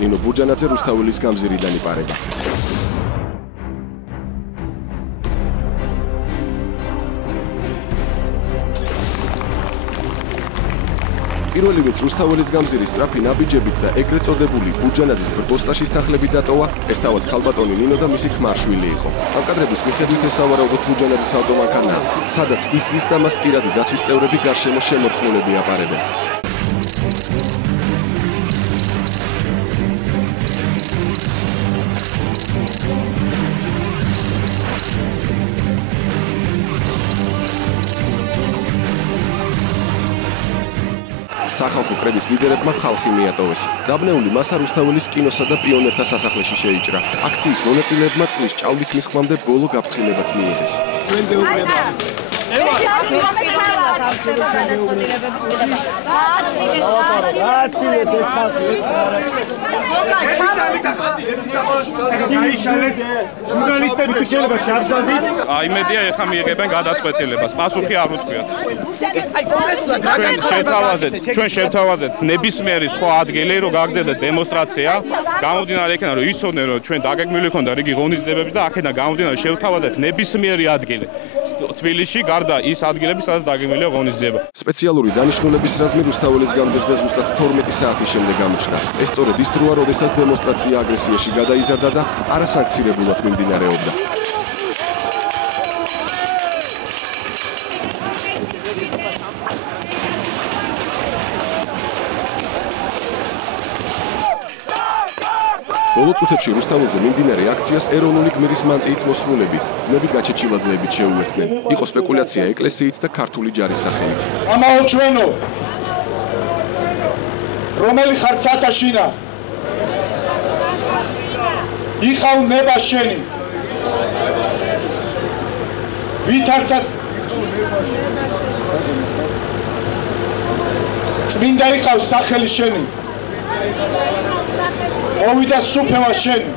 ნინო ბურჯანაძე რუსთაველის გამზირიდან იპარება. პირველი ვინც რუსთაველის გამზირის სწრაფი ნაბიჯებით და ეგრეთ წოდებული ბურჯანაძის ბრბოსტაშის თანხლებით დატოვა, ეს თავად ქალბატონი ნინო და მისი ქმარშვილი იყო. ამ კადრების მიხედვით ეს სავარაუდოდ ბურჯანაძის ავტომანქანაა, სადაც ის ზის და მას პირადი დაცვის წევრები გარშემო შემორტყმულები აპარებენ. სახალხო კრების ლიდერებმა ხალხი მიატოვეს. დაბნეული მასა რუსთაველის კინოსა და პიონერთა სასახლეში შეიჭრა. აქციის მონაწილეებმა წყლის ჭალდის მისხმამდე ბოლო გაფრთხილებაც მიიღეს. იმედია ეხლა მიიღებენ გადაწყვეტილებას, პასუხი არ უთქვიათ. ჩვენ შევთავაზეთ ნებისმიერი სხვა ადგილი, რომ გაგრძელდეს დემონსტრაცია, გამომდინარე იქიდან, რომ იცოდნენ, რომ ჩვენ დაგეგმილი ჰქონდა რიგი ღონისძიებები და აქედან გამომდინარე შევთავაზეთ ნებისმიერი ადგილი. თბილისში გარდა ის ადგილები, სადაც დაგეგმილია ღონისძიება. სპეციალური დანიშნულების რაზმი რუსთაველის გამზირზე ზუსტად 12 საათის შემდეგ გამოჩნდა. ეს სწორედ ის დროა, როდესაც დემონსტრაცია აგრესიაში გადაიზარდა და არასანქცირებულად მიმდინარეობდა. ბოლო წუთებში რუსთაველზე მიმდინარე აქციას ეროვნული გმირის მანტიით მოსხმულები, ძმები გაჩეჩილაძეებით შეუერთდნენ. იყო სპეკულაცია ეკლესიით და ქართული ჯარის სახელით. ამაო ჩვენო, რომელი ხარ ცათაშინა? იხავ ნება შენი. ვითარცად წმინდა იხავ სახელი შენი. მოვიდა სუფევა შენი.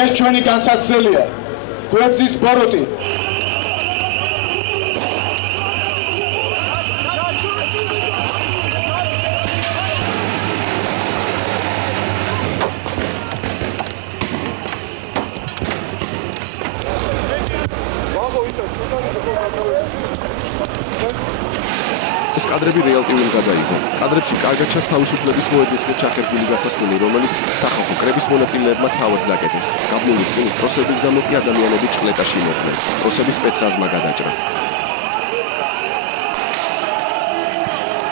ეს ჩვენი განსაცდელია. გვერდზის ბოროტი. ეს კადრები რეალტიურად გადაიღო. კადრებში კარგად ჩანს თავისუფლების მოედნისკენ ჩახერგილი გასასვლელი, რომელიც სახალხო კრების მონაწილეებმა თავად დაკეტეს. გაბნეული რკინის ტროსების გამო კი ადამიანები ჭყლეტაში მოხვდნენ. ტროსების სპეცრაზმა გადაჭრა.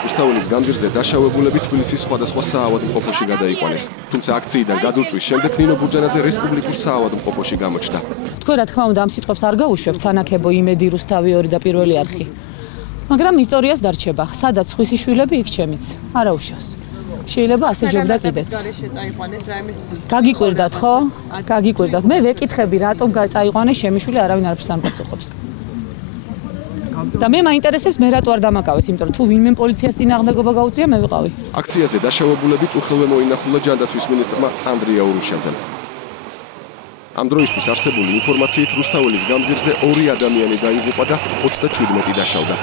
რუსთაველის გამზირზე დაშავებულები თბილისის სხვადასხვა საავადმყოფოში გადაიყვანეს. თუმცა აქციიდან გაძურწვის შემდეგ ნინო ბურჯანაძე რესპუბლიკურ საავადმყოფოში გამოჩნდა. თქვენ რა თქმა უნდა ამ სიტყვებს არ გაუშვებთ სანაკებო იმედი რუსთავი 2 და პირველი არხი. მაგრამ ისტორიას დარჩება, სადაც ხვისი შვილები იქ ჩემიც. არა უშავს. შეიძლება ასე ჯობდა კიდეც. გაგიკვირდათ ხო? გაგიკვირდათ. მე ვეკითხები რატომ წაიყვანეს შემიშვილი არავინ არაფერს არ პასუხობს. და მე მაინტერესებს მე რატო არ დამაკავეს, იმიტომ რომ თუ ვინმე პოლიციას წინააღმდეგობა გაუწია, მე ვიყავი. აქციაზე დაშავებულები წუხილვე მოინახულა ჯანდაცვის მინისტრმა ანდრია ურუშაძემ. ამ დროისთვის არსებული ინფორმაციით რუსთაველის გამზირზე 2 ადამიანი დაიღუპა და 37 დაშავდა.